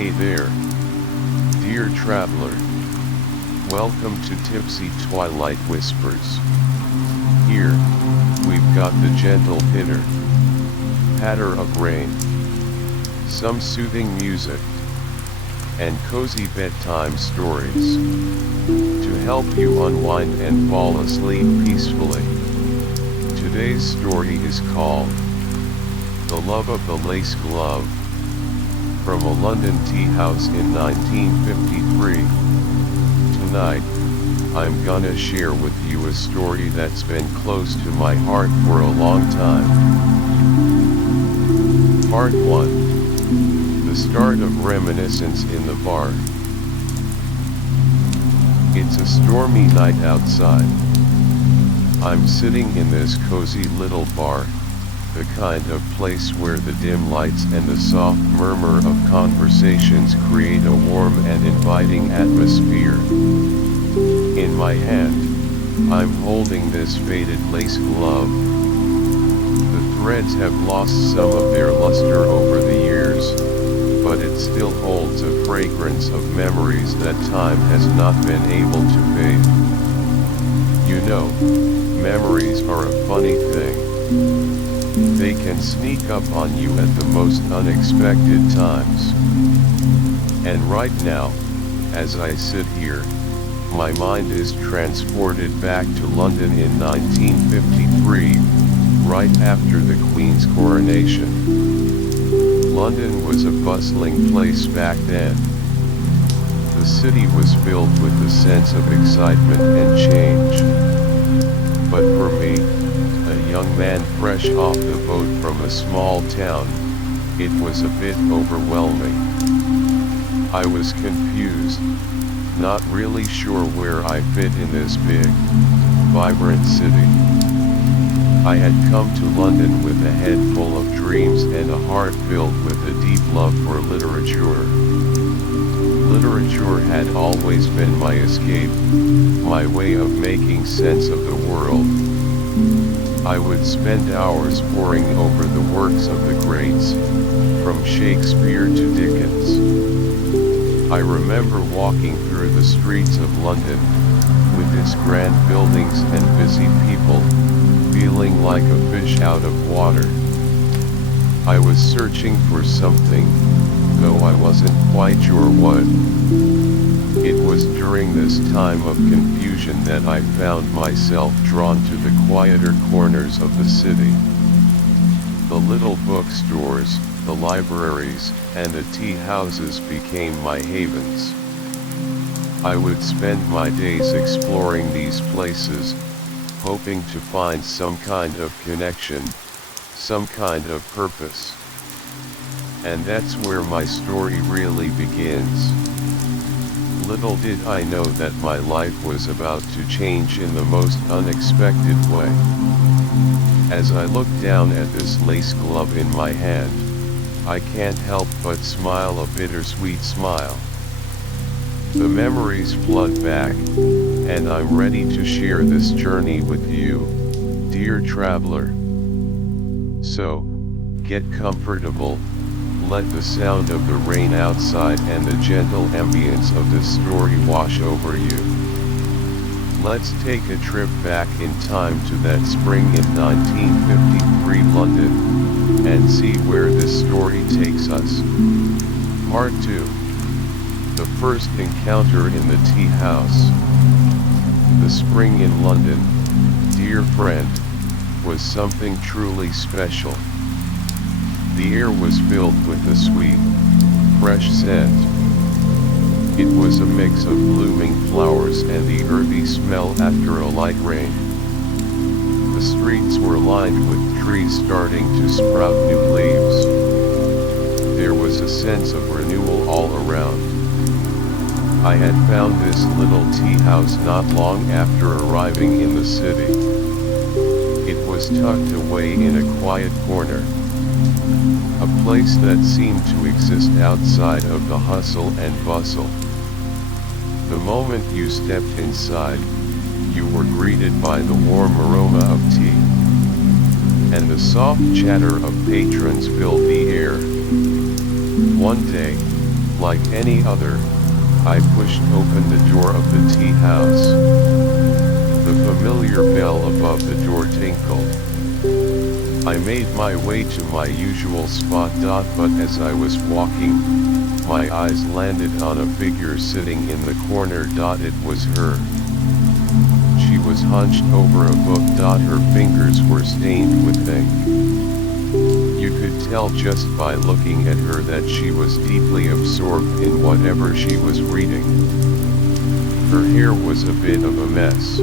Hey there, dear traveler. Welcome to Tipsy Twilight Whispers. Here, we've got the gentle pitter, patter of rain, some soothing music, and cozy bedtime stories to help you unwind and fall asleep peacefully. Today's story is called The Love of the Lace Glove, from a London tea house in 1953. Tonight, I'm gonna share with you a story that's been close to my heart for a long time. Part 1. The start of reminiscence in the bar. It's a stormy night outside. I'm sitting in this cozy little bar, the kind of place where the dim lights and the soft murmur of conversations create a warm and inviting atmosphere. In my hand, I'm holding this faded lace glove. The threads have lost some of their luster over the years, but it still holds a fragrance of memories that time has not been able to fade. You know, memories are a funny thing. They can sneak up on you at the most unexpected times. And right now, as I sit here, my mind is transported back to London in 1953, right after the Queen's coronation. London was a bustling place back then. The city was filled with a sense of excitement and change. But for me, a young man fresh off the boat from a small town, it was a bit overwhelming. I was confused, not really sure where I fit in this big, vibrant city. I had come to London with a head full of dreams and a heart filled with a deep love for literature. Literature had always been my escape, my way of making sense of the world. I would spend hours poring over the works of the greats, from Shakespeare to Dickens. I remember walking through the streets of London, with its grand buildings and busy people, feeling like a fish out of water. I was searching for something, though I wasn't quite sure what. It was during this time of confusion that I found myself drawn to the quieter corners of the city. The little bookstores, the libraries, and the tea houses became my havens. I would spend my days exploring these places, hoping to find some kind of connection, some kind of purpose. And that's where my story really begins. Little did I know that my life was about to change in the most unexpected way. As I look down at this lace glove in my hand, I can't help but smile a bittersweet smile. The memories flood back, and I'm ready to share this journey with you, dear traveler. So, get comfortable. Let the sound of the rain outside and the gentle ambience of this story wash over you. Let's take a trip back in time to that spring in 1953 London, and see where this story takes us. Part 2. The first encounter in the tea house. The spring in London, dear friend, was something truly special. The air was filled with a sweet, fresh scent. It was a mix of blooming flowers and the earthy smell after a light rain. The streets were lined with trees starting to sprout new leaves. There was a sense of renewal all around. I had found this little tea house not long after arriving in the city. It was tucked away in a quiet corner. A place that seemed to exist outside of the hustle and bustle. The moment you stepped inside, you were greeted by the warm aroma of tea. And the soft chatter of patrons filled the air. One day, Like any other, I pushed open the door of the tea house. The familiar bell above the door tinkled. I made my way to my usual spot. But as I was walking, my eyes landed on a figure sitting in the corner. It was her. She was hunched over a book. Her fingers were stained with ink. You could tell just by looking at her that she was deeply absorbed in whatever she was reading. Her hair was a bit of a mess,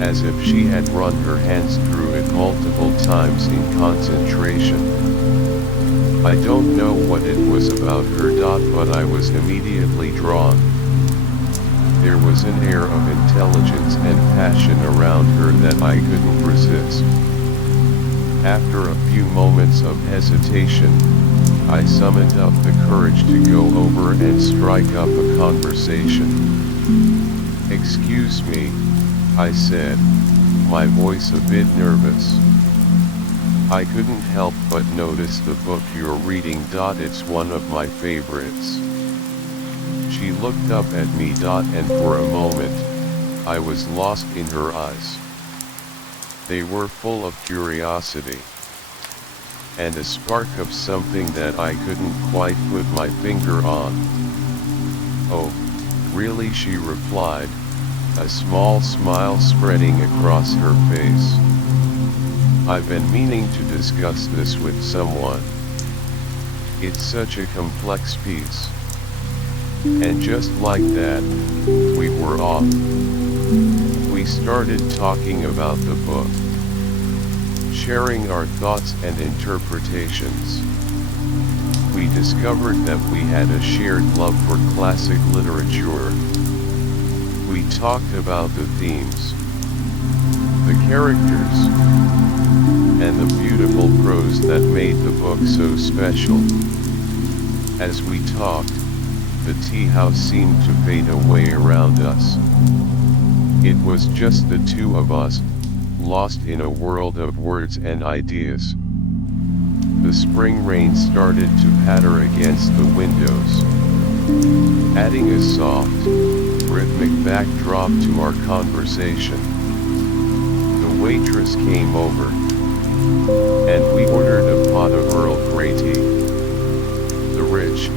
as if she had run her hands through it multiple times in concentration. I don't know what it was about her. But I was immediately drawn. There was an air of intelligence and passion around her that I couldn't resist. After a few moments of hesitation, I summoned up the courage to go over and strike up a conversation. "Excuse me," I said, my voice a bit nervous. "I couldn't help but notice the book you're reading. It's one of my favorites." She looked up at me. And for a moment, I was lost in her eyes. They were full of curiosity, and a spark of something that I couldn't quite put my finger on. "Oh, really?" she replied, a small smile spreading across her face. "I've been meaning to discuss this with someone. It's such a complex piece." And just like that, we were off. We started talking about the book, sharing our thoughts and interpretations. We discovered that we had a shared love for classic literature. We talked about the themes, the characters, and the beautiful prose that made the book so special. As we talked, the tea house seemed to fade away around us. It was just the two of us, lost in a world of words and ideas. The spring rain started to patter against the windows, adding a soft, rhythmic backdrop to our conversation. The waitress came over, and we ordered a pot of Earl Grey tea. The rich,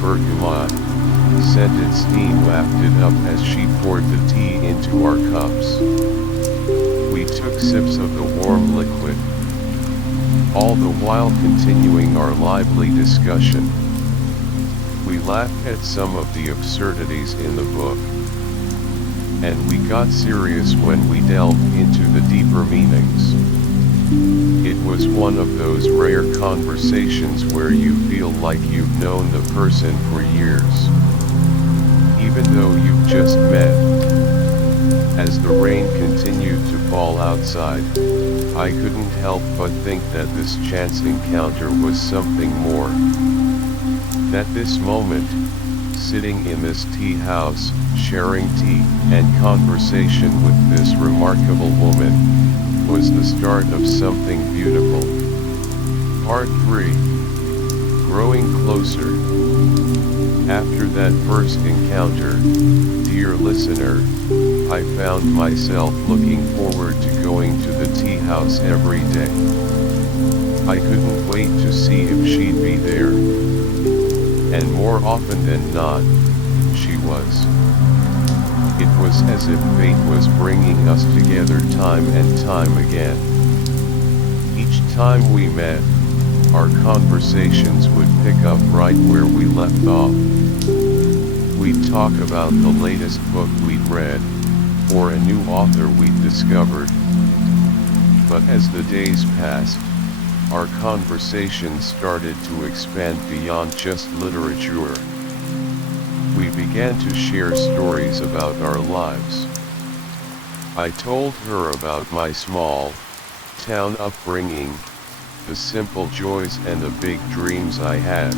bergamot scented steam wafted up as she poured the tea into our cups. We took sips of the warm liquid, all the while continuing our lively discussion. We laughed at some of the absurdities in the book, and we got serious when we delved into the deeper meanings. It was one of those rare conversations where you feel like you've known the person for years, even though you've just met. As the rain continued to fall outside, I couldn't help but think that this chance encounter was something more. That this moment, sitting in this tea house, sharing tea and conversation with this remarkable woman, was the start of something beautiful. Part 3. Growing closer. After that first encounter, dear listener, I found myself looking forward to going to the tea house every day. I couldn't wait to see if she'd be there. And more often than not, she was. It was as if fate was bringing us together time and time again. Each time we met, our conversations would pick up right where we left off. We'd talk about the latest book we'd read, or a new author we'd discovered. But as the days passed, our conversations started to expand beyond just literature. We began to share stories about our lives. I told her about my small town upbringing, the simple joys and the big dreams I had.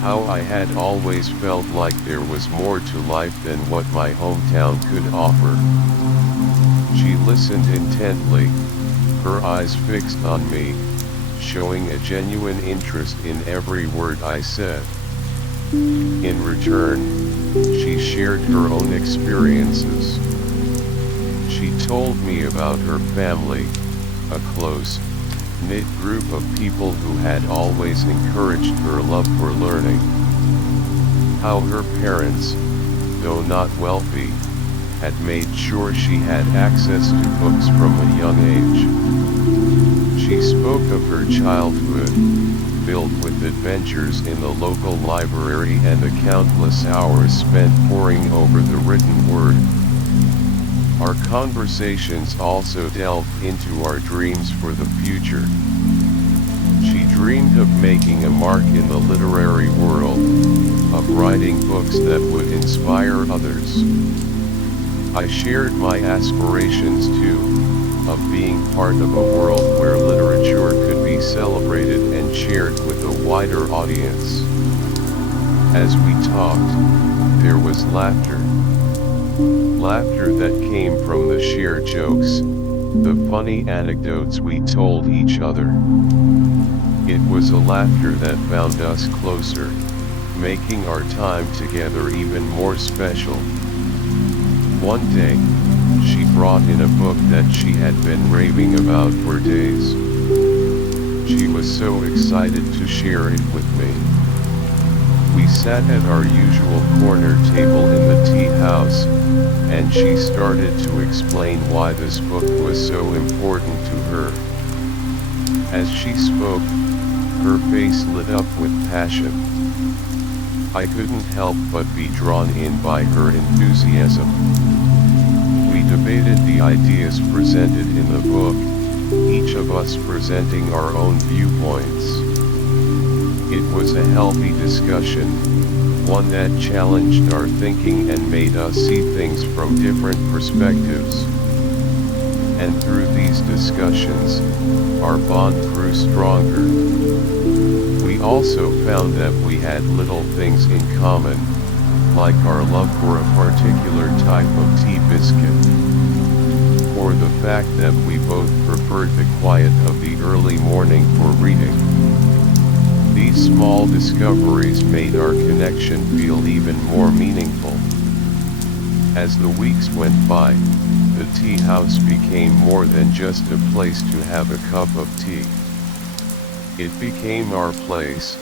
How I had always felt like there was more to life than what my hometown could offer. She listened intently, her eyes fixed on me, showing a genuine interest in every word I said. In return, she shared her own experiences. She told me about her family, a close, knit group of people who had always encouraged her love for learning. How her parents, though not wealthy, had made sure she had access to books from a young age. She spoke of her childhood, filled with adventures in the local library and the countless hours spent poring over the written word. Our conversations also delved into our dreams for the future. She dreamed of making a mark in the literary world, of writing books that would inspire others. I shared my aspirations too, of being part of a world where literature could be celebrated and shared with a wider audience. As we talked, there was laughter. Laughter that came from the shared jokes, the funny anecdotes we told each other. It was a laughter that bound us closer, making our time together even more special. One day, she brought in a book that she had been raving about for days. She was so excited to share it with me. We sat at our usual corner table in the tea house, and she started to explain why this book was so important to her. As she spoke, her face lit up with passion. I couldn't help but be drawn in by her enthusiasm. We debated the ideas presented in the book, each of us presenting our own viewpoints. It was a healthy discussion, one that challenged our thinking and made us see things from different perspectives. And through these discussions, our bond grew stronger. We also found that we had little things in common, like our love for a particular type of tea biscuit, or the fact that we both preferred the quiet of the early morning for reading. These small discoveries made our connection feel even more meaningful. As the weeks went by, the tea house became more than just a place to have a cup of tea. It became our place,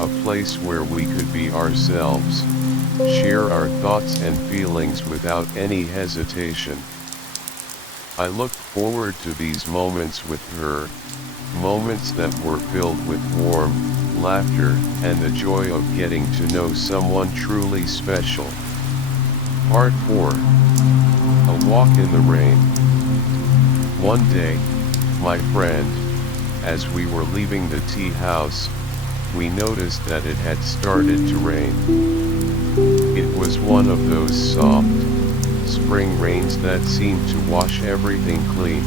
a place where we could be ourselves, share our thoughts and feelings without any hesitation. I looked forward to these moments with her, moments that were filled with warmth, laughter, and the joy of getting to know someone truly special. Part 4. A walk in the rain. One day, my friend, as we were leaving the tea house, we noticed that it had started to rain. It was one of those soft, spring rains that seemed to wash everything clean.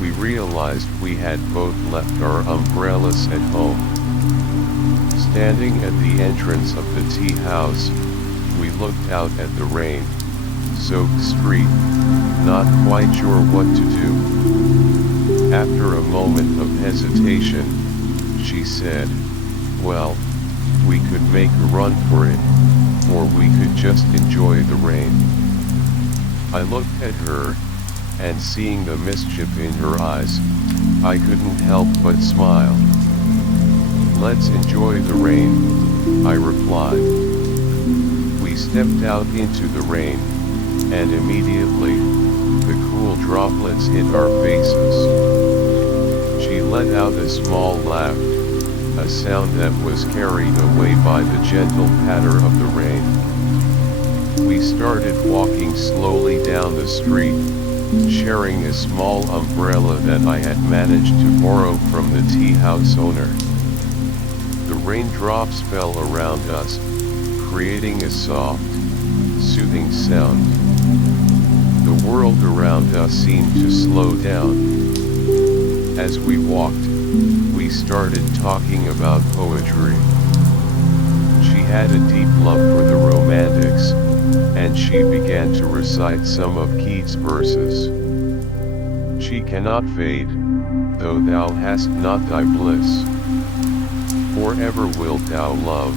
We realized we had both left our umbrellas at home. Standing at the entrance of the tea house, we looked out at the rain-soaked street, not quite sure what to do. After a moment of hesitation, she said, "Well, we could make a run for it, or we could just enjoy the rain." I looked at her, and seeing the mischief in her eyes, I couldn't help but smile. "Let's enjoy the rain," I replied. We stepped out into the rain, and immediately, the cool droplets hit our faces. She let out a small laugh, a sound that was carried away by the gentle patter of the rain. We started walking slowly down the street, sharing a small umbrella that I had managed to borrow from the tea house owner. The raindrops fell around us, creating a soft, soothing sound. The world around us seemed to slow down. As we walked, we started talking about poetry. She had a deep love for the Romantics, and she began to recite some of Keats' verses. "She cannot fade, though thou hast not thy bliss. Forever wilt thou love,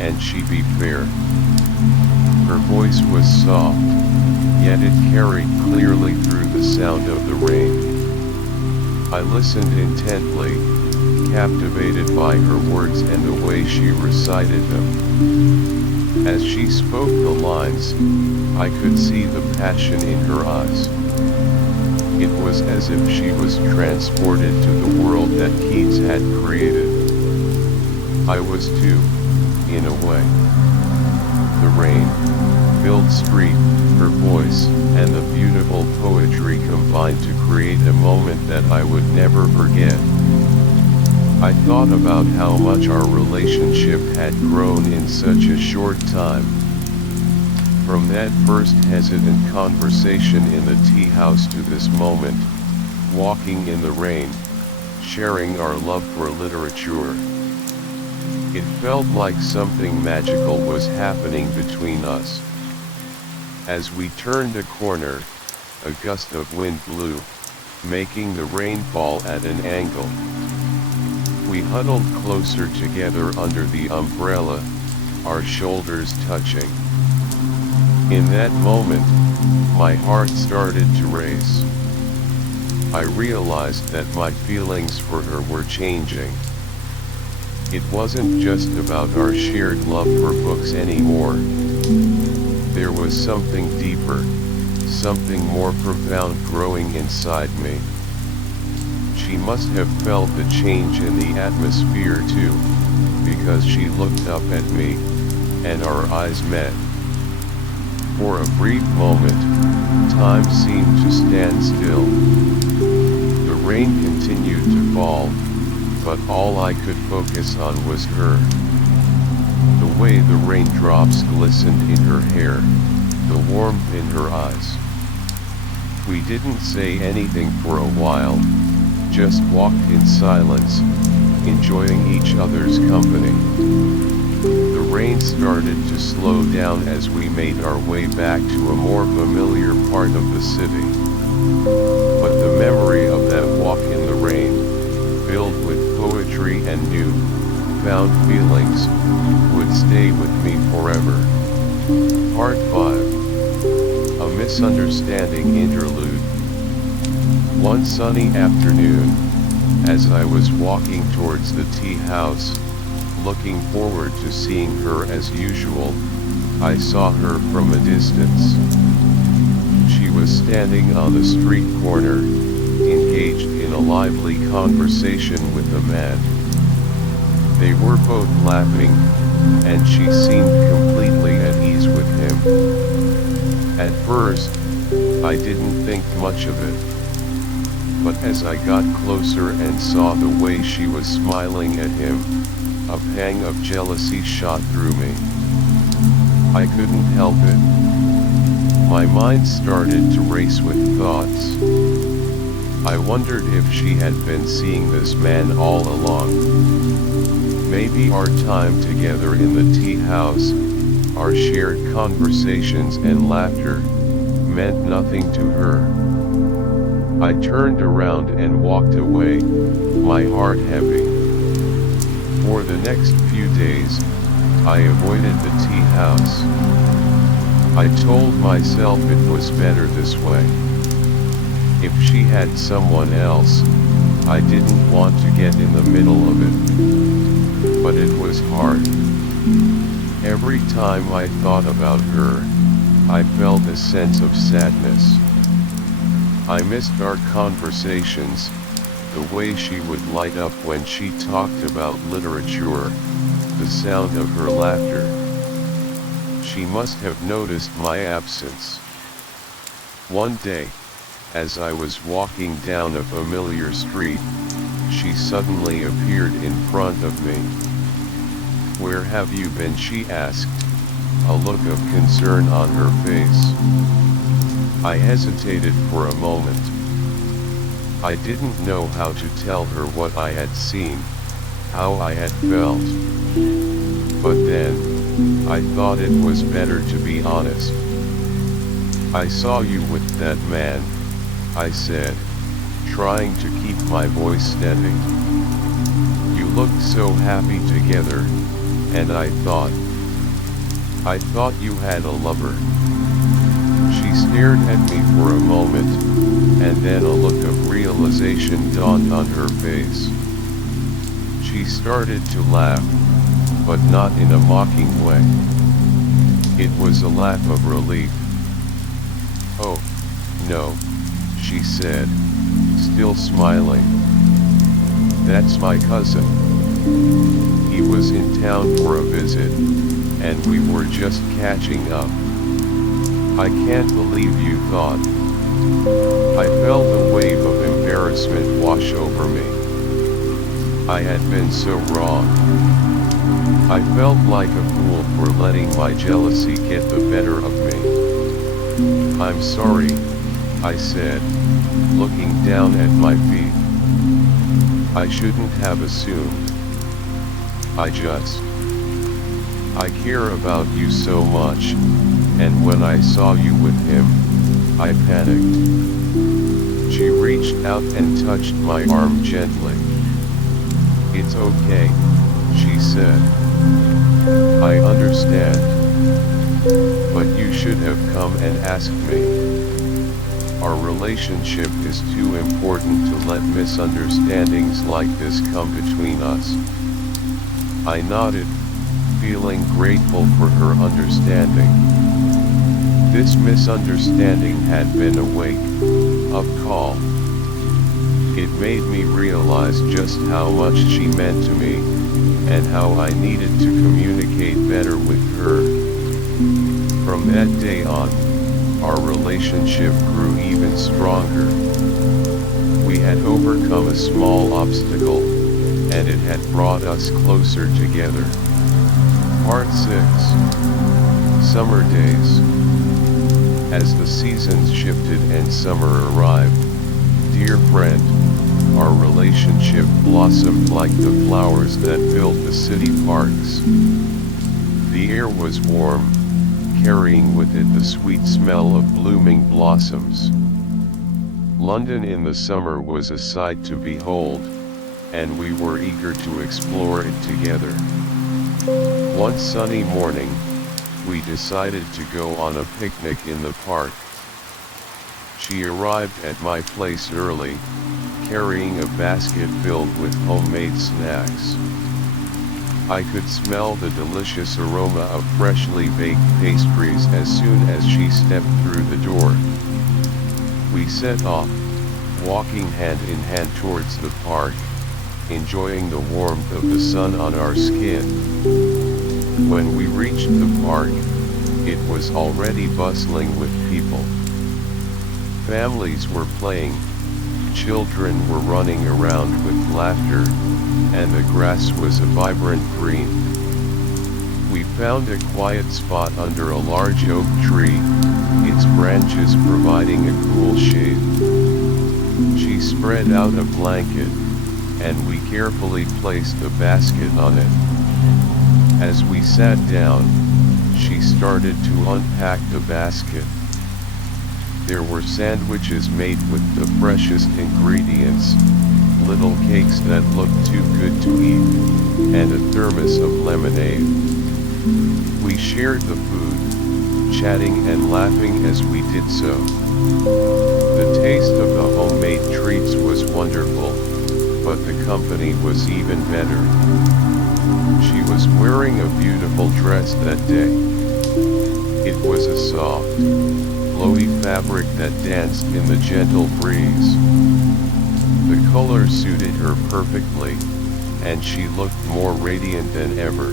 and she be fair? Her voice was soft, yet it carried clearly through the sound of the rain. I listened intently, captivated by her words and the way she recited them. As she spoke the lines, I could see the passion in her eyes. It was as if she was transported to the world that Keats had created. I was too, in a way. The rain-filled street, her voice, and the beautiful poetry combined to create a moment that I would never forget. I thought about how much our relationship had grown in such a short time. From that first hesitant conversation in the tea house to this moment, walking in the rain, sharing our love for literature. It felt like something magical was happening between us. As we turned a corner, a gust of wind blew, making the rain fall at an angle. We huddled closer together under the umbrella, our shoulders touching. In that moment, my heart started to race. I realized that my feelings for her were changing. It wasn't just about our shared love for books anymore. There was something deeper, something more profound growing inside me. She must have felt the change in the atmosphere too, because she looked up at me, and our eyes met. For a brief moment, time seemed to stand still. The rain continued to fall, but all I could focus on was her. The way the raindrops glistened in her hair, the warmth in her eyes. We didn't say anything for a while, just walked in silence, enjoying each other's company. The rain started to slow down as we made our way back to a more familiar part of the city. But the memory of that walk in the rain, filled with poetry and new, found feelings, would stay with me forever. Part 5. A Misunderstanding Interlude. One sunny afternoon, as I was walking towards the tea house, looking forward to seeing her as usual, I saw her from a distance. She was standing on the street corner, engaged in a lively conversation with a man. They were both laughing, and she seemed completely at ease with him. At first, I didn't think much of it. But as I got closer and saw the way she was smiling at him, a pang of jealousy shot through me. I couldn't help it. My mind started to race with thoughts. I wondered if she had been seeing this man all along. Maybe our time together in the tea house, our shared conversations and laughter, meant nothing to her. I turned around and walked away, my heart heavy. For the next few days, I avoided the tea house. I told myself it was better this way. If she had someone else, I didn't want to get in the middle of it. But it was hard. Every time I thought about her, I felt a sense of sadness. I missed our conversations, the way she would light up when she talked about literature, the sound of her laughter. She must have noticed my absence. One day, as I was walking down a familiar street, she suddenly appeared in front of me. "Where have you been?" she asked, a look of concern on her face. I hesitated for a moment. I didn't know how to tell her what I had seen, how I had felt. But then, I thought it was better to be honest. "I saw you with that man," I said, trying to keep my voice steady. "You looked so happy together, and I thought, I thought you had a lover. She stared at me for a moment, and then a look of realization dawned on her face. She started to laugh, but not in a mocking way. It was a laugh of relief. "Oh, no," she said, still smiling. "That's my cousin. He was in town for a visit, and we were just catching up. I can't believe you thought." I felt a wave of embarrassment wash over me. I had been so wrong. I felt like a fool for letting my jealousy get the better of me. "I'm sorry," I said, looking down at my feet. "I shouldn't have assumed. I care about you so much, and when I saw you with him, I panicked." She reached out and touched my arm gently. "It's okay," she said. "I understand. But you should have come and asked me. Our relationship is too important to let misunderstandings like this come between us." I nodded, feeling grateful for her understanding. This misunderstanding had been a wake-up call. It made me realize just how much she meant to me, and how I needed to communicate better with her. From that day on, our relationship grew even stronger. We had overcome a small obstacle, and it had brought us closer together. Part 6. Summer Days. As the seasons shifted and summer arrived, dear friend, our relationship blossomed like the flowers that filled the city parks. The air was warm, carrying with it the sweet smell of blooming blossoms. London in the summer was a sight to behold, and we were eager to explore it together. One sunny morning, we decided to go on a picnic in the park. She arrived at my place early, carrying a basket filled with homemade snacks. I could smell the delicious aroma of freshly baked pastries as soon as she stepped through the door. We set off, walking hand in hand towards the park, enjoying the warmth of the sun on our skin. When we reached the park, it was already bustling with people. Families were playing, children were running around with laughter, and the grass was a vibrant green. We found a quiet spot under a large oak tree, its branches providing a cool shade. She spread out a blanket, and we carefully placed the basket on it. As we sat down, she started to unpack the basket. There were sandwiches made with the freshest ingredients, little cakes that looked too good to eat, and a thermos of lemonade. We shared the food, chatting and laughing as we did so. The taste of the homemade treats was wonderful, but the company was even better. She was wearing a beautiful dress that day. It was a soft, flowy fabric that danced in the gentle breeze. The color suited her perfectly, and she looked more radiant than ever.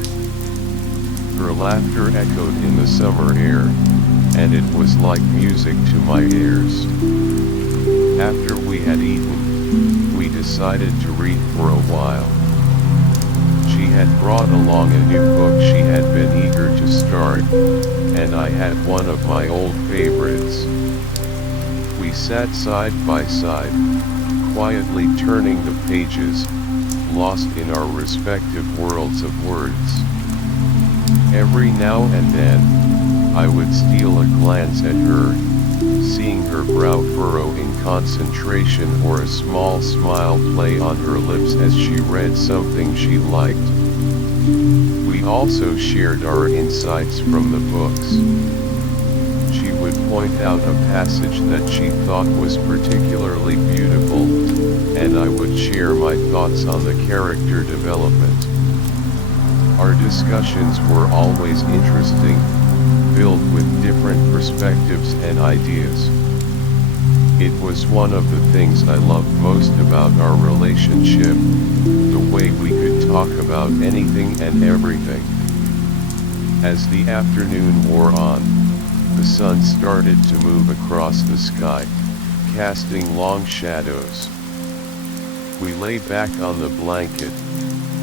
Her laughter echoed in the summer air, and it was like music to my ears. After we had eaten, we decided to read for a while. She had brought along a new book she had been eager to start, and I had one of my old favorites. We sat side by side, quietly turning the pages, lost in our respective worlds of words. Every now and then, I would steal a glance at her, seeing her brow furrow in concentration or a small smile play on her lips as she read something she liked. We also shared our insights from the books. She would point out a passage that she thought was particularly beautiful, and I would share my thoughts on the character development. Our discussions were always interesting, filled with different perspectives and ideas. It was one of the things I loved most about our relationship, the way we could talk about anything and everything. As the afternoon wore on, the sun started to move across the sky, casting long shadows. We lay back on the blanket,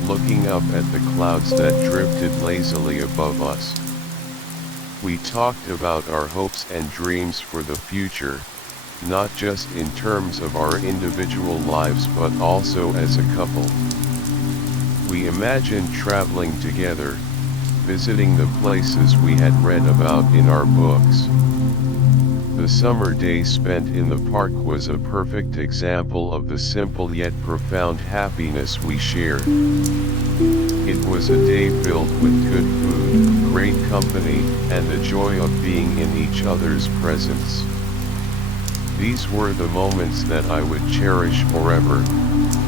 looking up at the clouds that drifted lazily above us. We talked about our hopes and dreams for the future, not just in terms of our individual lives but also as a couple. We imagined traveling together, visiting the places we had read about in our books. The summer day spent in the park was a perfect example of the simple yet profound happiness we shared. It was a day filled with good food, great company, and the joy of being in each other's presence. These were the moments that I would cherish forever,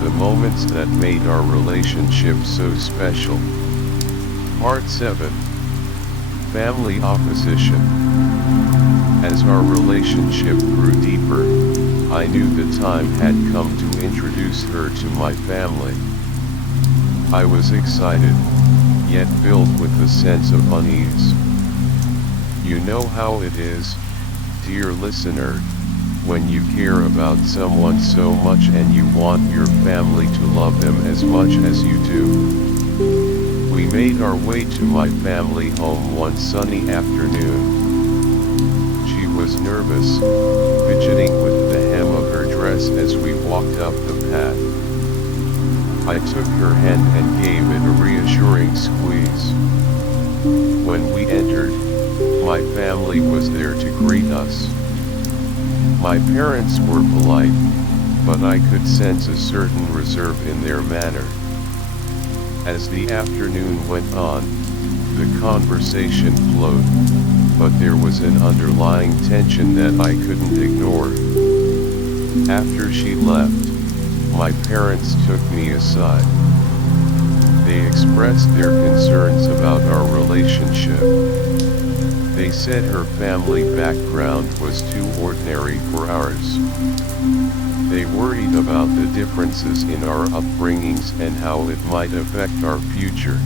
the moments that made our relationship so special. Part 7. Family Opposition. As our relationship grew deeper, I knew the time had come to introduce her to my family. I was excited, yet filled with a sense of unease. You know how it is, dear listener, when you care about someone so much and you want your family to love them as much as you do. We made our way to my family home one sunny afternoon. She was nervous, fidgeting with the hem of her dress as we walked up the path. I took her hand and gave it a reassuring squeeze. When we entered, my family was there to greet us. My parents were polite, but I could sense a certain reserve in their manner. As the afternoon went on, the conversation flowed, but there was an underlying tension that I couldn't ignore. After she left, my parents took me aside. They expressed their concerns about our relationship. They said her family background was too ordinary for ours. They worried about the differences in our upbringings and how it might affect our future.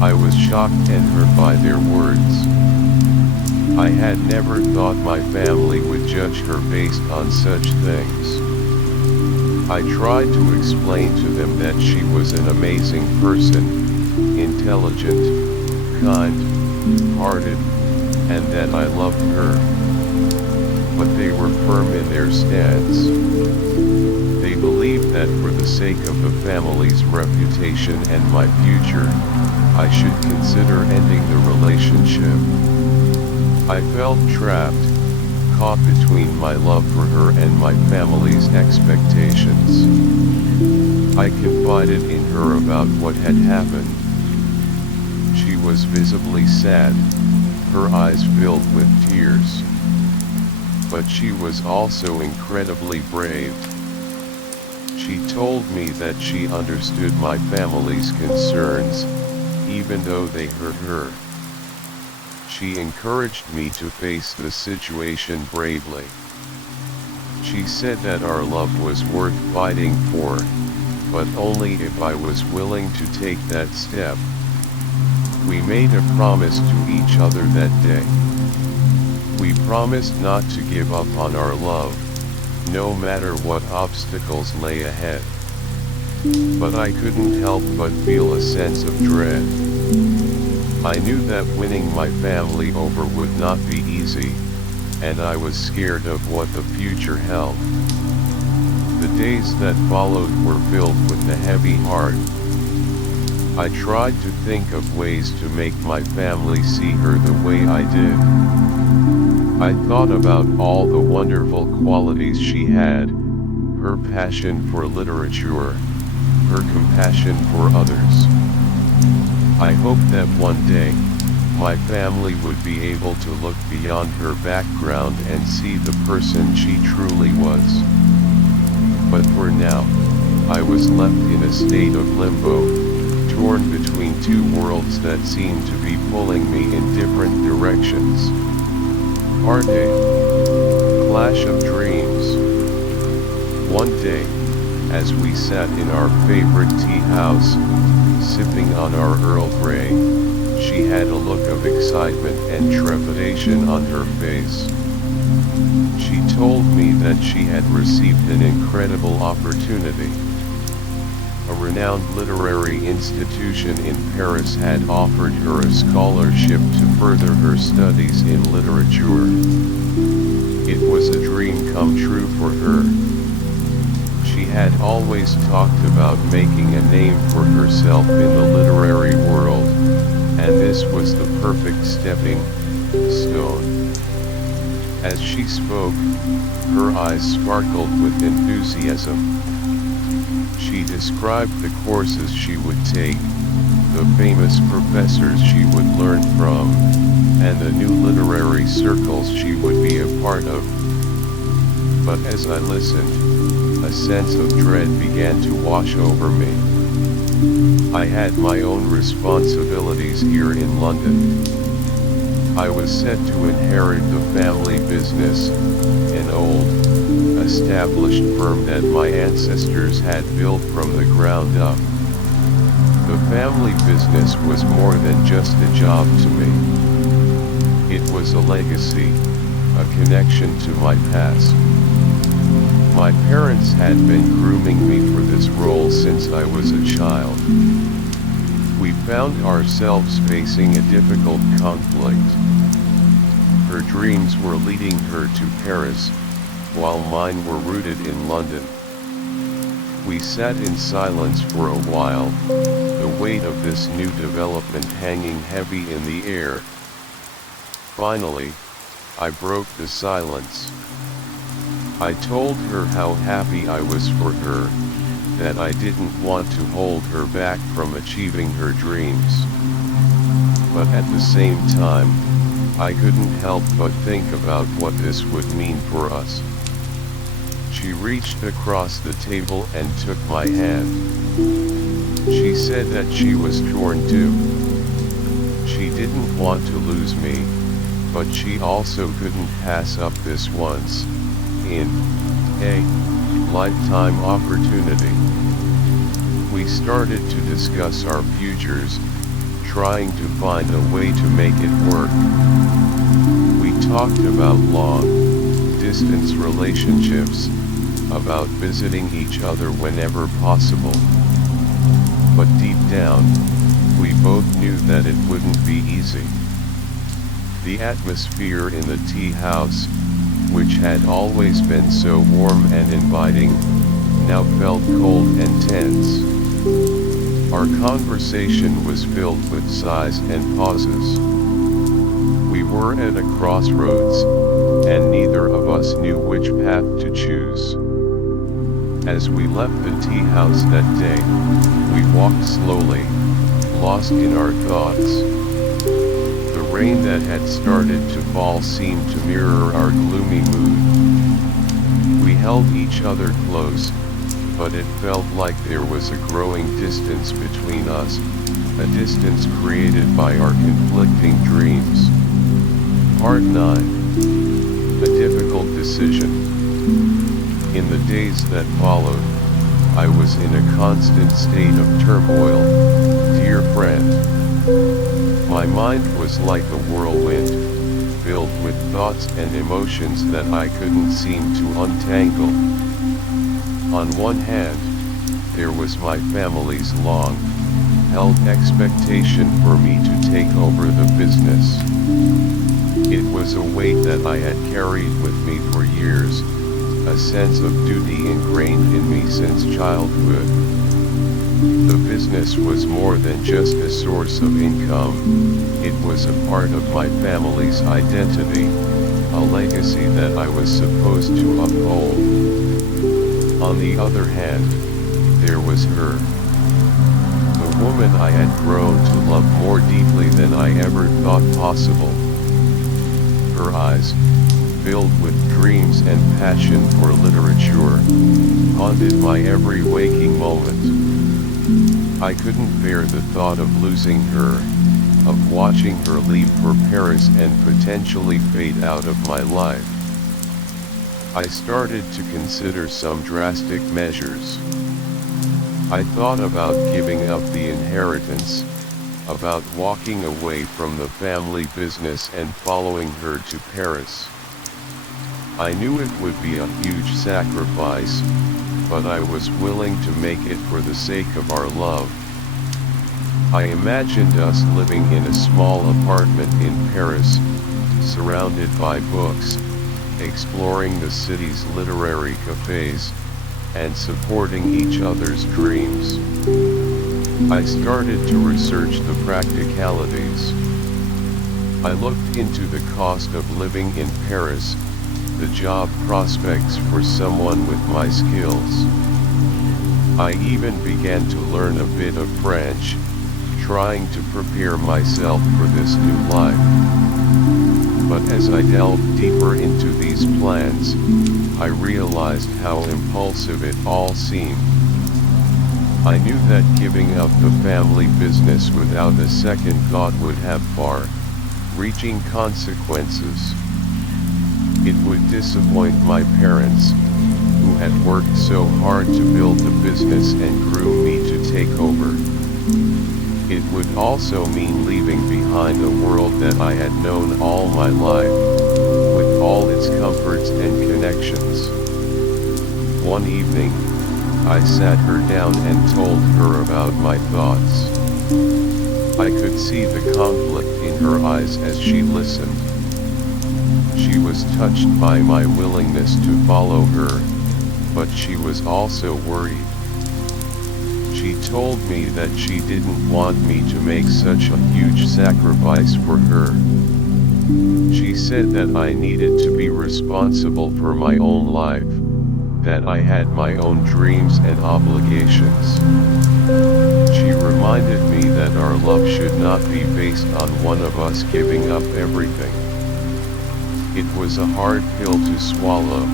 I was shocked and hurt by their words. I had never thought my family would judge her based on such things. I tried to explain to them that she was an amazing person, intelligent, kind-hearted, and that I loved her. But they were firm in their stance. They believed that for the sake of the family's reputation and my future, I should consider ending the relationship. I felt trapped, caught between my love for her and my family's expectations. I confided in her about what had happened. She was visibly sad, her eyes filled with tears. But she was also incredibly brave. She told me that she understood my family's concerns, even though they hurt her. She encouraged me to face the situation bravely. She said that our love was worth fighting for, but only if I was willing to take that step. We made a promise to each other that day. We promised not to give up on our love, no matter what obstacles lay ahead. But I couldn't help but feel a sense of dread. I knew that winning my family over would not be easy, and I was scared of what the future held. The days that followed were filled with a heavy heart. I tried to think of ways to make my family see her the way I did. I thought about all the wonderful qualities she had, her passion for literature, her compassion for others. I hoped that one day, my family would be able to look beyond her background and see the person she truly was. But for now, I was left in a state of limbo, torn between two worlds that seemed to be pulling me in different directions. Part A. Clash of Dreams. One day, as we sat in our favorite tea house, sipping on our Earl Grey, she had a look of excitement and trepidation on her face. She told me that she had received an incredible opportunity. A renowned literary institution in Paris had offered her a scholarship to further her studies in literature. It was a dream come true for her. She had always talked about making a name for herself in the literary world, and this was the perfect stepping stone. As she spoke, her eyes sparkled with enthusiasm. She described the courses she would take, the famous professors she would learn from, and the new literary circles she would be a part of. But as I listened, a sense of dread began to wash over me. I had my own responsibilities here in London. I was set to inherit the family business, an old, established firm that my ancestors had built from the ground up. The family business was more than just a job to me. It was a legacy, a connection to my past. My parents had been grooming me for this role since I was a child. We found ourselves facing a difficult conflict. Her dreams were leading her to Paris, while mine were rooted in London. We sat in silence for a while, the weight of this new development hanging heavy in the air. Finally, I broke the silence. I told her how happy I was for her, that I didn't want to hold her back from achieving her dreams. But at the same time, I couldn't help but think about what this would mean for us. She reached across the table and took my hand. She said that she was torn too. She didn't want to lose me, but she also couldn't pass up this once in a lifetime opportunity. We started to discuss our futures, trying to find a way to make it work. We talked about long-distance relationships, about visiting each other whenever possible. But deep down, we both knew that it wouldn't be easy. The atmosphere in the tea house, which had always been so warm and inviting, now felt cold and tense. Our conversation was filled with sighs and pauses. We were at a crossroads, and neither of us knew which path to choose. As we left the tea house that day, we walked slowly, lost in our thoughts. The rain that had started to fall seemed to mirror our gloomy mood. We held each other close, but it felt like there was a growing distance between us, a distance created by our conflicting dreams. Part 9. A difficult decision. In the days that followed, I was in a constant state of turmoil, dear friend. My mind was like a whirlwind, filled with thoughts and emotions that I couldn't seem to untangle. On one hand, there was my family's long-held expectation for me to take over the business. It was a weight that I had carried with me for years, a sense of duty ingrained in me since childhood. The business was more than just a source of income, it was a part of my family's identity, a legacy that I was supposed to uphold. On the other hand, there was her. The woman I had grown to love more deeply than I ever thought possible. Her eyes, filled with dreams and passion for literature, haunted my every waking moment. I couldn't bear the thought of losing her, of watching her leave for Paris and potentially fade out of my life. I started to consider some drastic measures. I thought about giving up the inheritance, about walking away from the family business and following her to Paris. I knew it would be a huge sacrifice, but I was willing to make it for the sake of our love. I imagined us living in a small apartment in Paris, surrounded by books, exploring the city's literary cafes, and supporting each other's dreams. I started to research the practicalities. I looked into the cost of living in Paris, the job prospects for someone with my skills. I even began to learn a bit of French, trying to prepare myself for this new life. But as I delved deeper into these plans, I realized how impulsive it all seemed. I knew that giving up the family business without a second thought would have far-reaching consequences. It would disappoint my parents, who had worked so hard to build the business and groom me to take over. It would also mean leaving behind a world that I had known all my life, with all its comforts and connections. One evening, I sat her down and told her about my thoughts. I could see the conflict in her eyes as she listened. She was touched by my willingness to follow her, but she was also worried. She told me that she didn't want me to make such a huge sacrifice for her. She said that I needed to be responsible for my own life, that I had my own dreams and obligations. She reminded me that our love should not be based on one of us giving up everything. It was a hard pill to swallow.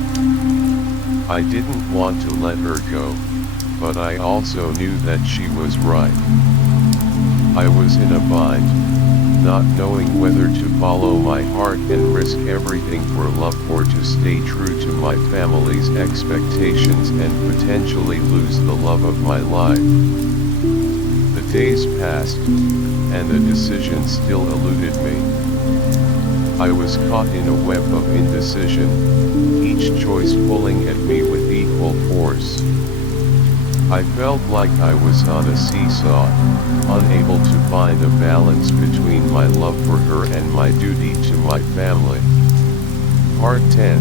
I didn't want to let her go, but I also knew that she was right. I was in a bind, not knowing whether to follow my heart and risk everything for love or to stay true to my family's expectations and potentially lose the love of my life. The days passed, and the decision still eluded me. I was caught in a web of indecision, each choice pulling at me with equal force. I felt like I was on a seesaw, unable to find a balance between my love for her and my duty to my family. Part 10.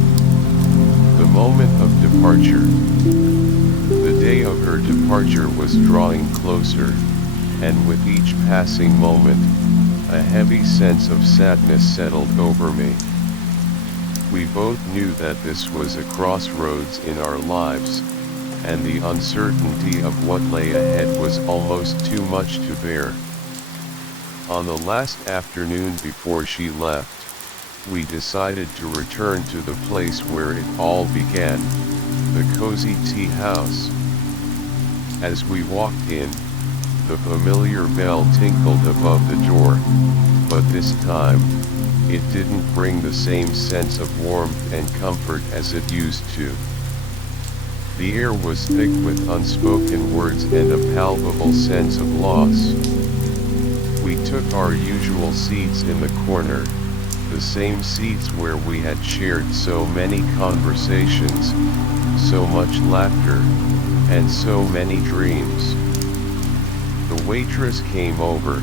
The moment of departure. The day of her departure was drawing closer, and with each passing moment, a heavy sense of sadness settled over me. We both knew that this was a crossroads in our lives, and the uncertainty of what lay ahead was almost too much to bear. On the last afternoon before she left, we decided to return to the place where it all began, the cozy tea house. As we walked in, the familiar bell tinkled above the door, but this time, it didn't bring the same sense of warmth and comfort as it used to. The air was thick with unspoken words and a palpable sense of loss. We took our usual seats in the corner, the same seats where we had shared so many conversations, so much laughter, and so many dreams. The waitress came over,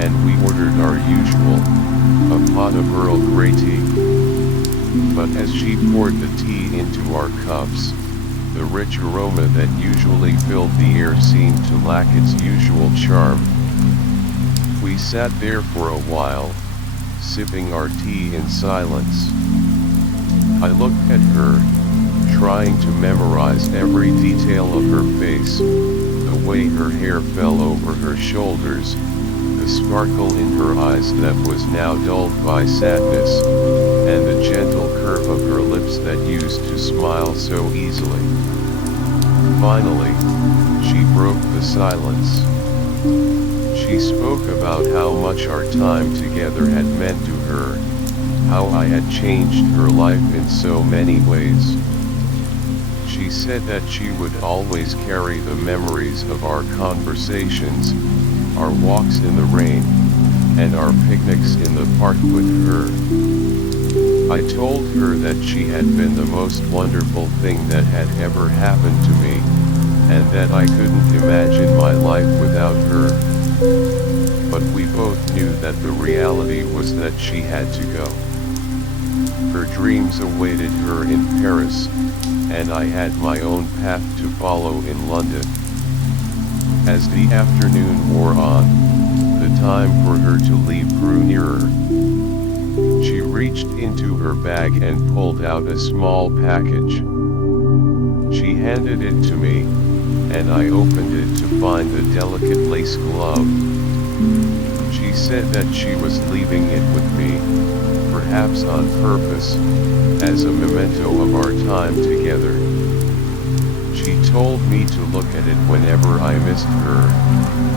and we ordered our usual, a pot of Earl Grey tea. But as she poured the tea into our cups, the rich aroma that usually filled the air seemed to lack its usual charm. We sat there for a while, sipping our tea in silence. I looked at her, trying to memorize every detail of her face, the the way her hair fell over her shoulders, the sparkle in her eyes that was now dulled by sadness, and the gentle curve of her lips that used to smile so easily. Finally, she broke the silence. She spoke about how much our time together had meant to her, how I had changed her life in so many ways. She said that she would always carry the memories of our conversations, our walks in the rain, and our picnics in the park with her. I told her that she had been the most wonderful thing that had ever happened to me, and that I couldn't imagine my life without her. But we both knew that the reality was that she had to go. Her dreams awaited her in Paris, and I had my own path to follow in London. As the afternoon wore on, the time for her to leave grew nearer. She reached into her bag and pulled out a small package. She handed it to me, and I opened it to find a delicate lace glove. She said that she was leaving it with me, perhaps on purpose, as a memento of our time together. She told me to look at it whenever I missed her,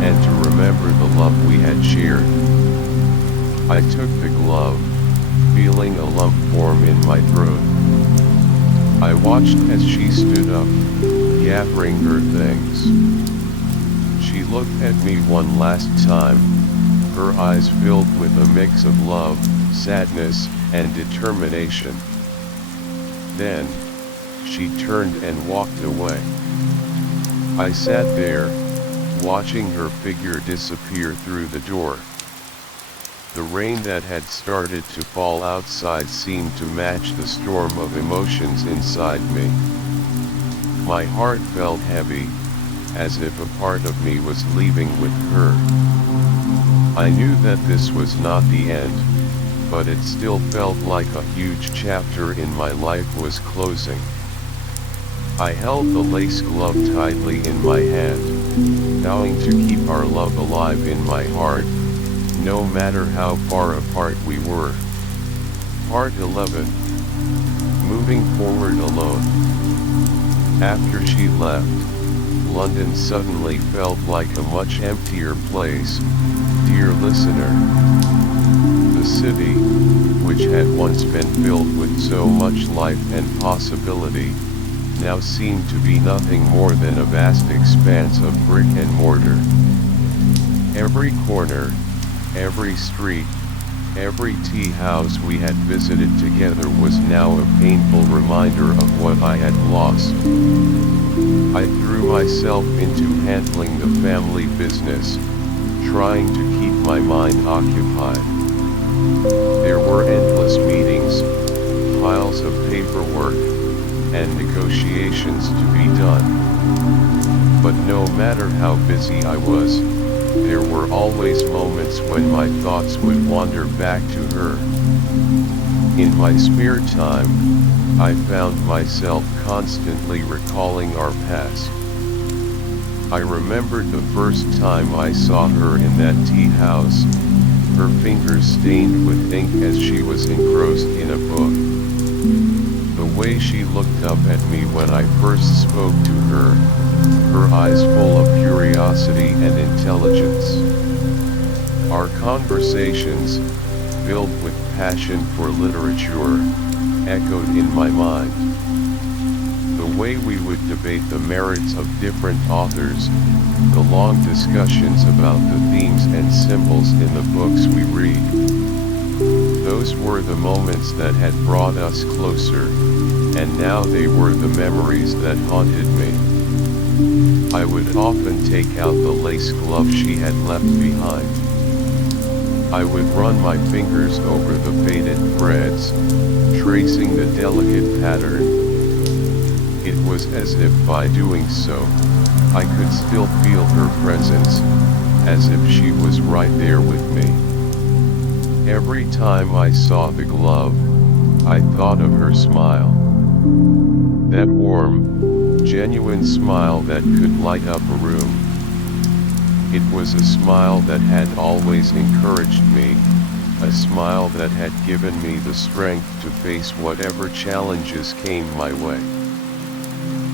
and to remember the love we had shared. I took the glove, feeling a lump form in my throat. I watched as she stood up, gathering her things. She looked at me one last time, her eyes filled with a mix of love, sadness, and determination. Then, she turned and walked away. I sat there, watching her figure disappear through the door. The rain that had started to fall outside seemed to match the storm of emotions inside me. My heart felt heavy, as if a part of me was leaving with her. I knew that this was not the end, but it still felt like a huge chapter in my life was closing. I held the lace glove tightly in my hand, vowing to keep our love alive in my heart, no matter how far apart we were. Part 11. Moving forward alone. After she left, London suddenly felt like a much emptier place, dear listener. The city, which had once been filled with so much life and possibility, now seemed to be nothing more than a vast expanse of brick and mortar. Every corner, every street, every tea house we had visited together was now a painful reminder of what I had lost. I threw myself into handling the family business, trying to keep my mind occupied. There were endless meetings, piles of paperwork, and negotiations to be done. But no matter how busy I was, there were always moments when my thoughts would wander back to her. In my spare time, I found myself constantly recalling our past. I remembered the first time I saw her in that tea house, her fingers stained with ink as she was engrossed in a book. The way she looked up at me when I first spoke to her, her eyes full of curiosity and intelligence. Our conversations, filled with passion for literature, echoed in my mind. The way we would debate the merits of different authors, the long discussions about the themes and symbols in the books we read. Those were the moments that had brought us closer, and now they were the memories that haunted me. I would often take out the lace glove she had left behind. I would run my fingers over the faded threads, tracing the delicate pattern. It was as if by doing so, I could still feel her presence, as if she was right there with me. Every time I saw the glove, I thought of her smile. That warm, genuine smile that could light up a room. It was a smile that had always encouraged me, a smile that had given me the strength to face whatever challenges came my way.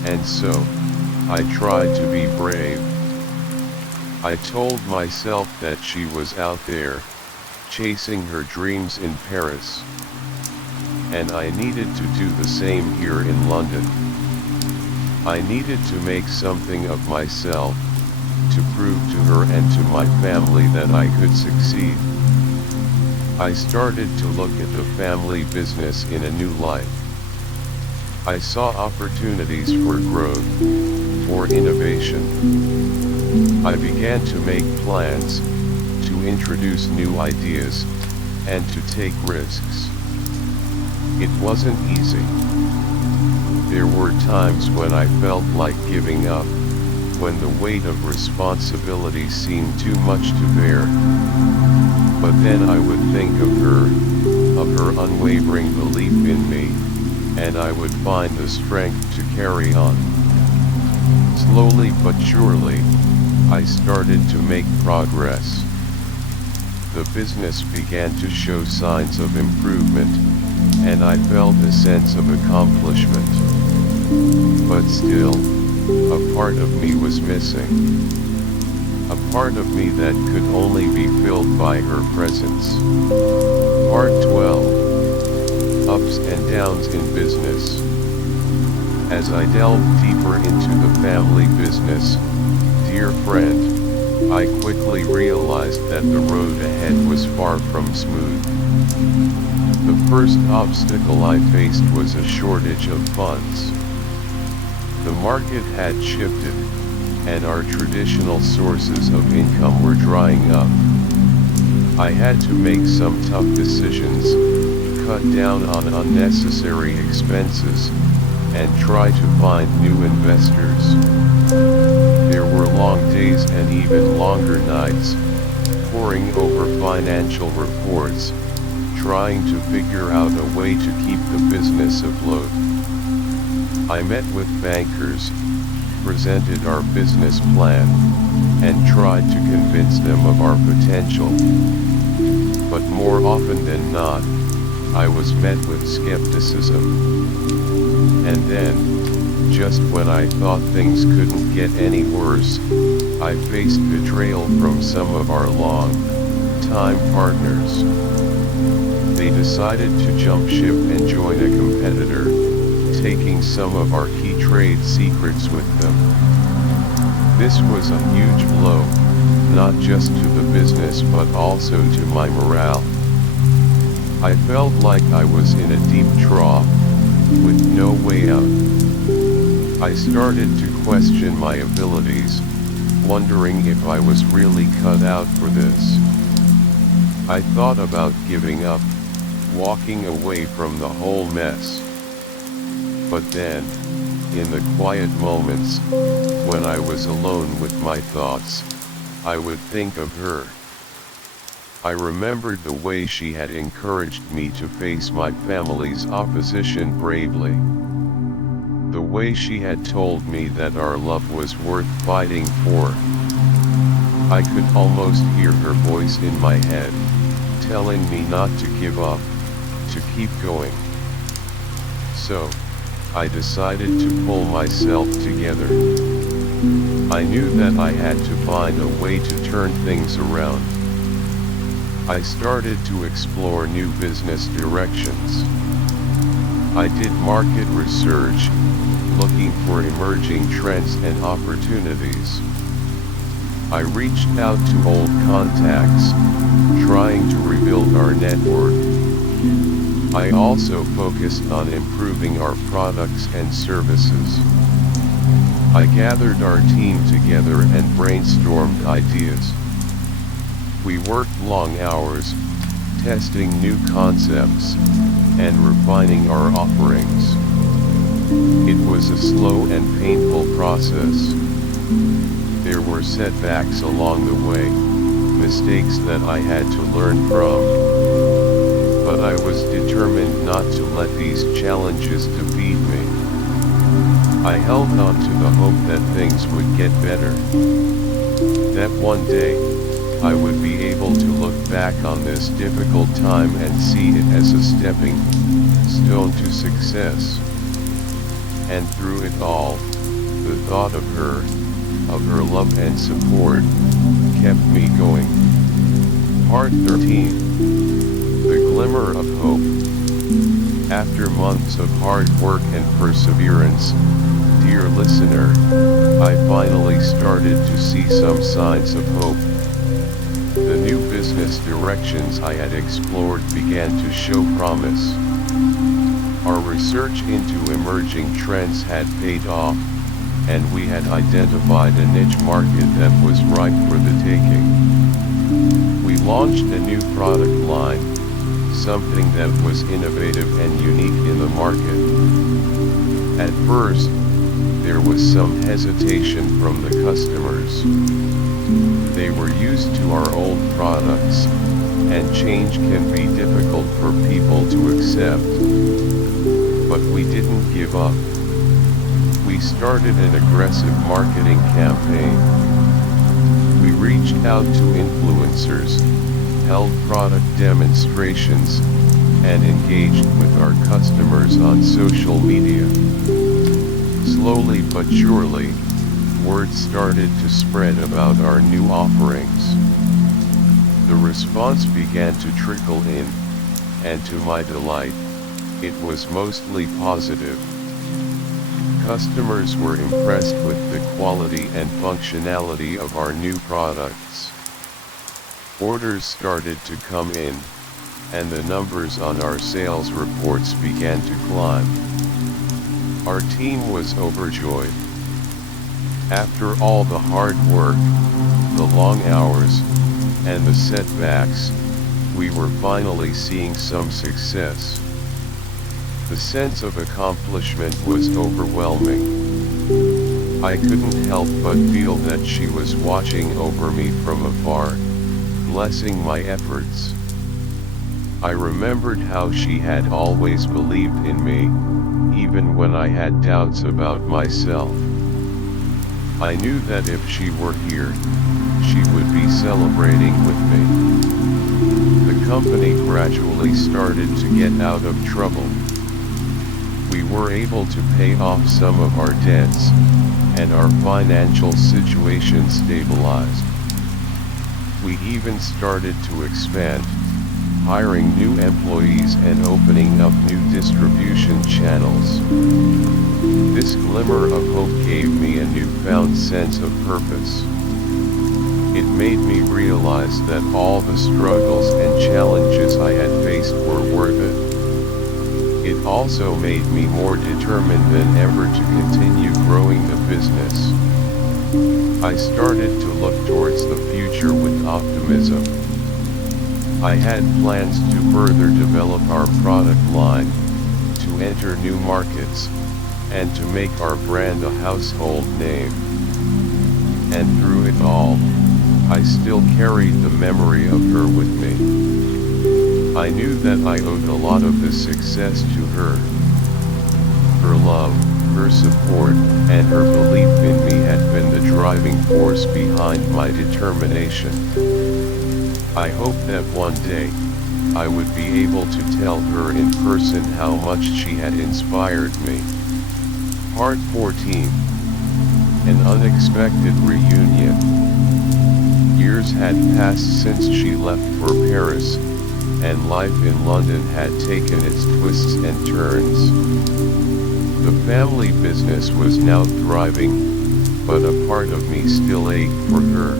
And so, I tried to be brave. I told myself that she was out there, chasing her dreams in Paris. And I needed to do the same here in London. I needed to make something of myself, to prove to her and to my family that I could succeed. I started to look at the family business in a new light. I saw opportunities for growth, for innovation. I began to make plans, to introduce new ideas, and to take risks. It wasn't easy. There were times when I felt like giving up, when the weight of responsibility seemed too much to bear. But then I would think of her unwavering belief in me, and I would find the strength to carry on. Slowly but surely, I started to make progress. The business began to show signs of improvement, and I felt a sense of accomplishment. But still, a part of me was missing. A part of me that could only be filled by her presence. Part 12. Ups and Downs in Business. As I delved deeper into the family business, dear friend, I quickly realized that the road ahead was far from smooth. The first obstacle I faced was a shortage of funds. The market had shifted, and our traditional sources of income were drying up. I had to make some tough decisions, cut down on unnecessary expenses, and try to find new investors. There were long days and even longer nights, poring over financial reports, trying to figure out a way to keep the business afloat. I met with bankers, presented our business plan, and tried to convince them of our potential. But more often than not, I was met with skepticism. And then, just when I thought things couldn't get any worse, I faced betrayal from some of our long-time partners. They decided to jump ship and join a competitor, taking some of our key trade secrets with them. This was a huge blow, not just to the business but also to my morale. I felt like I was in a deep trough, with no way out. I started to question my abilities, wondering if I was really cut out for this. I thought about giving up, walking away from the whole mess. But then, in the quiet moments, when I was alone with my thoughts, I would think of her. I remembered the way she had encouraged me to face my family's opposition bravely. The way she had told me that our love was worth fighting for. I could almost hear her voice in my head, telling me not to give up, to keep going. So, I decided to pull myself together. I knew that I had to find a way to turn things around. I started to explore new business directions. I did market research, looking for emerging trends and opportunities. I reached out to old contacts, trying to rebuild our network. I also focused on improving our products and services. I gathered our team together and brainstormed ideas. We worked long hours, testing new concepts, and refining our offerings. It was a slow and painful process. There were setbacks along the way, mistakes that I had to learn from. But I was determined not to let these challenges defeat me. I held on to the hope that things would get better. That one day, I would be able to look back on this difficult time and see it as a stepping stone to success. And through it all, the thought of her love and support, kept me going. Part 13. The Glimmer of Hope. After months of hard work and perseverance, dear listener, I finally started to see some signs of hope. The new business directions I had explored began to show promise. Our research into emerging trends had paid off, and we had identified a niche market that was ripe for the taking. We launched a new product line, something that was innovative and unique in the market. At first, there was some hesitation from the customers. They were used to our old products, and change can be difficult for people to accept. But we didn't give up. We started an aggressive marketing campaign. We reached out to influencers, held product demonstrations, and engaged with our customers on social media. Slowly but surely, word started to spread about our new offerings. The response began to trickle in, and to my delight, it was mostly positive. Customers were impressed with the quality and functionality of our new products. Orders started to come in, and the numbers on our sales reports began to climb. Our team was overjoyed. After all the hard work, the long hours, and the setbacks, we were finally seeing some success. The sense of accomplishment was overwhelming. I couldn't help but feel that she was watching over me from afar, blessing my efforts. I remembered how she had always believed in me, even when I had doubts about myself. I knew that if she were here, she would be celebrating with me. The company gradually started to get out of trouble. We were able to pay off some of our debts, and our financial situation stabilized. We even started to expand, hiring new employees and opening up new distribution channels. This glimmer of hope gave me a newfound sense of purpose. It made me realize that all the struggles and challenges I had faced were worth it. It also made me more determined than ever to continue growing the business. I started to look towards the future with optimism. I had plans to further develop our product line, to enter new markets, and to make our brand a household name. And through it all, I still carried the memory of her with me. I knew that I owed a lot of this success to her. Her love, her support, and her belief in me had been the driving force behind my determination. I hoped that one day, I would be able to tell her in person how much she had inspired me. Part 14. An unexpected reunion. Years had passed since she left for Paris, and life in London had taken its twists and turns. The family business was now thriving, but a part of me still ached for her.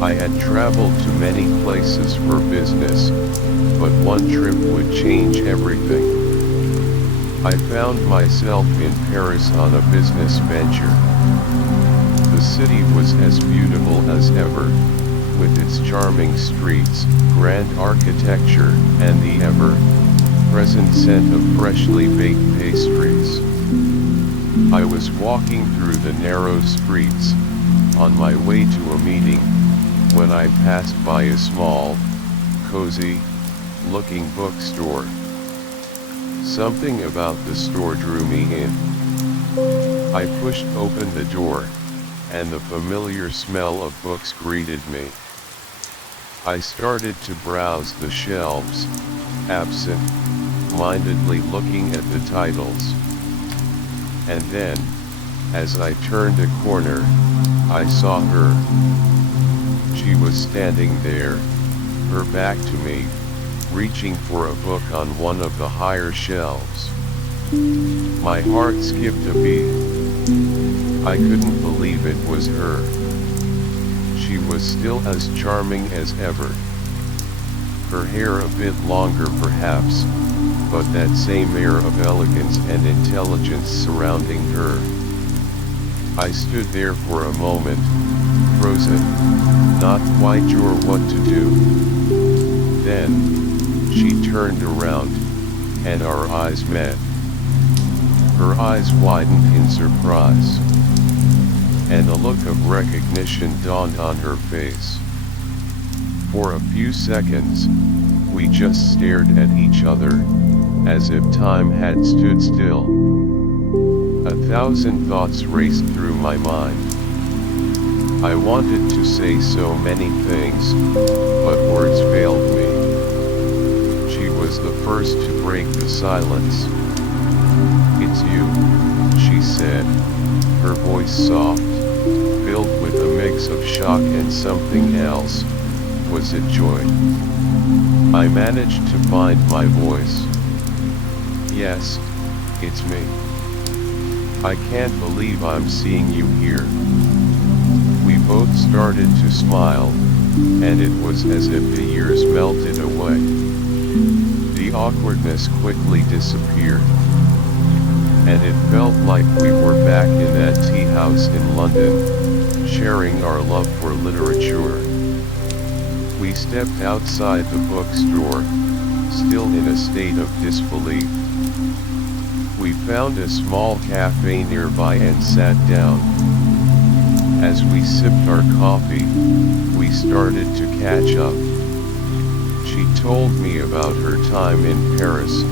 I had traveled to many places for business, but one trip would change everything. I found myself in Paris on a business venture. The city was as beautiful as ever, with its charming streets, grand architecture, and the ever-present scent of freshly baked pastries. I was walking through the narrow streets, on my way to a meeting, when I passed by a small, cozy-looking bookstore. Something about the store drew me in. I pushed open the door, and the familiar smell of books greeted me. I started to browse the shelves, absent-mindedly looking at the titles. And then, as I turned a corner, I saw her. She was standing there, her back to me, reaching for a book on one of the higher shelves. My heart skipped a beat. I couldn't believe it was her. She was still as charming as ever. Her hair a bit longer perhaps, but that same air of elegance and intelligence surrounding her. I stood there for a moment, frozen, not quite sure what to do. Then, she turned around, and our eyes met. Her eyes widened in surprise, and a look of recognition dawned on her face. For a few seconds, we just stared at each other, as if time had stood still. 1,000 thoughts raced through my mind. I wanted to say so many things, but words failed me. She was the first to break the silence. "It's you," she said, her voice soft, filled with a mix of shock and something else. Was it joy? I managed to find my voice. "Yes, it's me. I can't believe I'm seeing you here." We both started to smile, and it was as if the years melted away. The awkwardness quickly disappeared, and it felt like we were back in that tea house in London, sharing our love for literature. We stepped outside the bookstore, still in a state of disbelief. We found a small cafe nearby and sat down. As we sipped our coffee, we started to catch up. She told me about her time in Paris,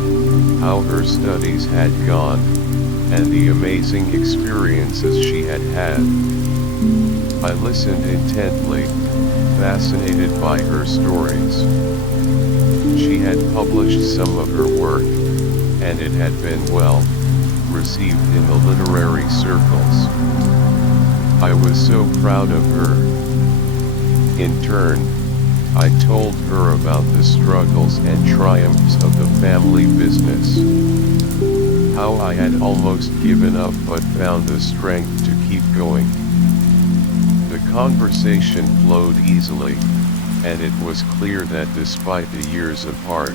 how her studies had gone, and the amazing experiences she had had. I listened intently, fascinated by her stories. She had published some of her work, and it had been well received in the literary circles. I was so proud of her. In turn, I told her about the struggles and triumphs of the family business. How I had almost given up but found the strength to keep going. The conversation flowed easily, and it was clear that despite the years apart,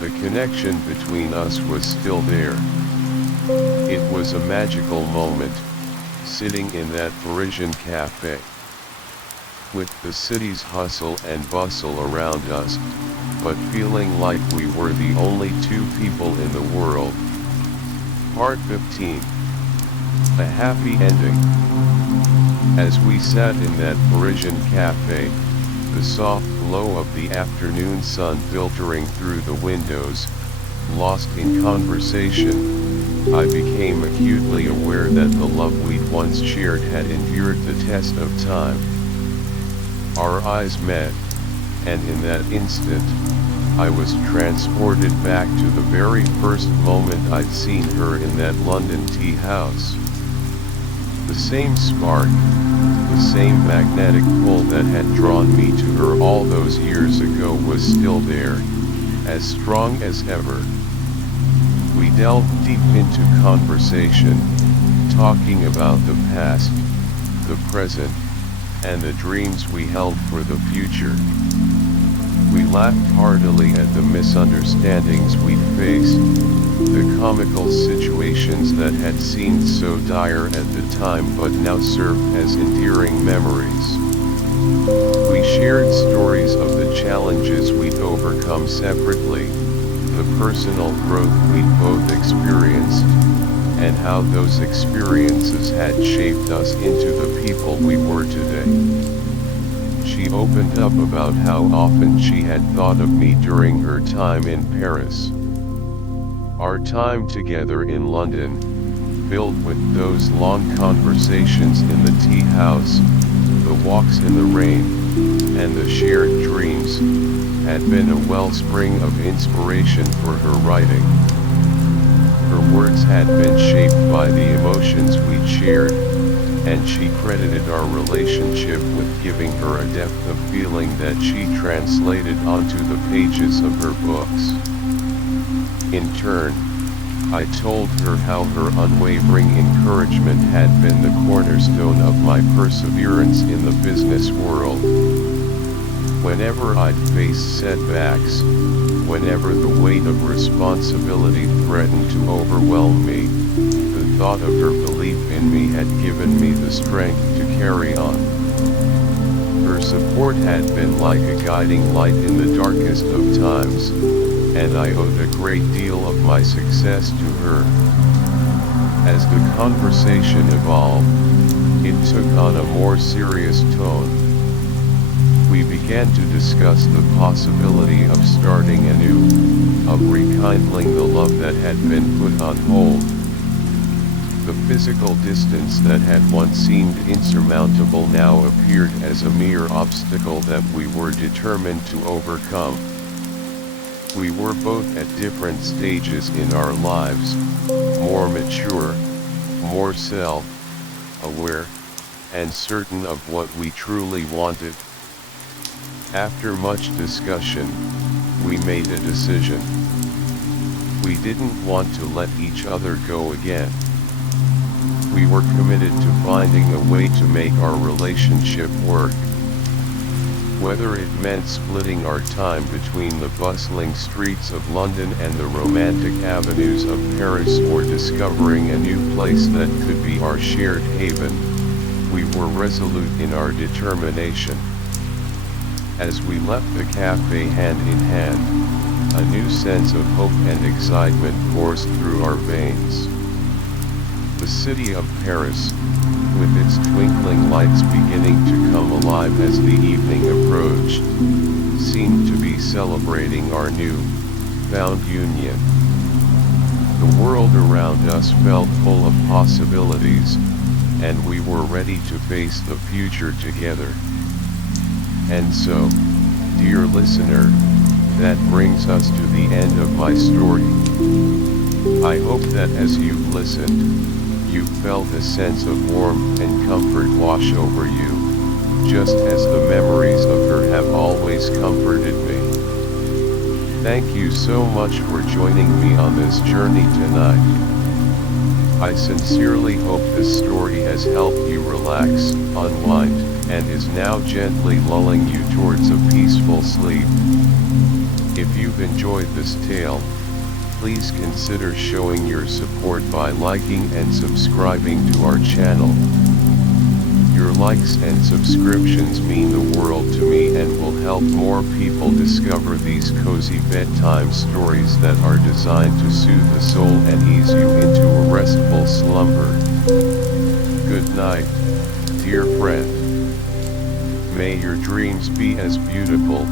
the connection between us was still there. It was a magical moment, sitting in that Parisian cafe, with the city's hustle and bustle around us, but feeling like we were the only two people in the world. Part 15. A happy ending. As we sat in that Parisian cafe, the soft glow of the afternoon sun filtering through the windows, lost in conversation, I became acutely aware that the love we'd once shared had endured the test of time. Our eyes met, and in that instant, I was transported back to the very first moment I'd seen her in that London tea house. The same spark, the same magnetic pull that had drawn me to her all those years ago was still there, as strong as ever. We delved deep into conversation, talking about the past, the present, and the dreams we held for the future. We laughed heartily at the misunderstandings we'd faced, the comical situations that had seemed so dire at the time but now served as endearing memories. We shared stories of the challenges we'd overcome separately, the personal growth we'd both experienced, and how those experiences had shaped us into the people we were today. She opened up about how often she had thought of me during her time in Paris. Our time together in London, filled with those long conversations in the tea house, the walks in the rain, and the shared dreams, had been a wellspring of inspiration for her writing. Her words had been shaped by the emotions we'd shared, and she credited our relationship with giving her a depth of feeling that she translated onto the pages of her books. In turn, I told her how her unwavering encouragement had been the cornerstone of my perseverance in the business world. Whenever I'd faced setbacks, whenever the weight of responsibility threatened to overwhelm me, the thought of her belief in me had given me the strength to carry on. Her support had been like a guiding light in the darkest of times, and I owed a great deal of my success to her. As the conversation evolved, it took on a more serious tone. We began to discuss the possibility of starting anew, of rekindling the love that had been put on hold. The physical distance that had once seemed insurmountable now appeared as a mere obstacle that we were determined to overcome. We were both at different stages in our lives, more mature, more self-aware, and certain of what we truly wanted. After much discussion, we made a decision. We didn't want to let each other go again. We were committed to finding a way to make our relationship work. Whether it meant splitting our time between the bustling streets of London and the romantic avenues of Paris, or discovering a new place that could be our shared haven, we were resolute in our determination. As we left the cafe hand in hand, a new sense of hope and excitement coursed through our veins. The city of Paris, with its twinkling lights beginning to come alive as the evening approached, seemed to be celebrating our new-found union. The world around us felt full of possibilities, and we were ready to face the future together. And so, dear listener, that brings us to the end of my story. I hope that as you've listened, you felt a sense of warmth and comfort wash over you, just as the memories of her have always comforted me. Thank you so much for joining me on this journey tonight. I sincerely hope this story has helped you relax, unwind, and is now gently lulling you towards a peaceful sleep. If you've enjoyed this tale, please consider showing your support by liking and subscribing to our channel. Your likes and subscriptions mean the world to me and will help more people discover these cozy bedtime stories that are designed to soothe the soul and ease you into a restful slumber. Good night, dear friend. May your dreams be as beautiful,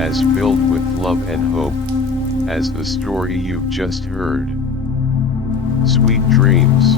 as filled with love and hope, as the story you've just heard. Sweet dreams.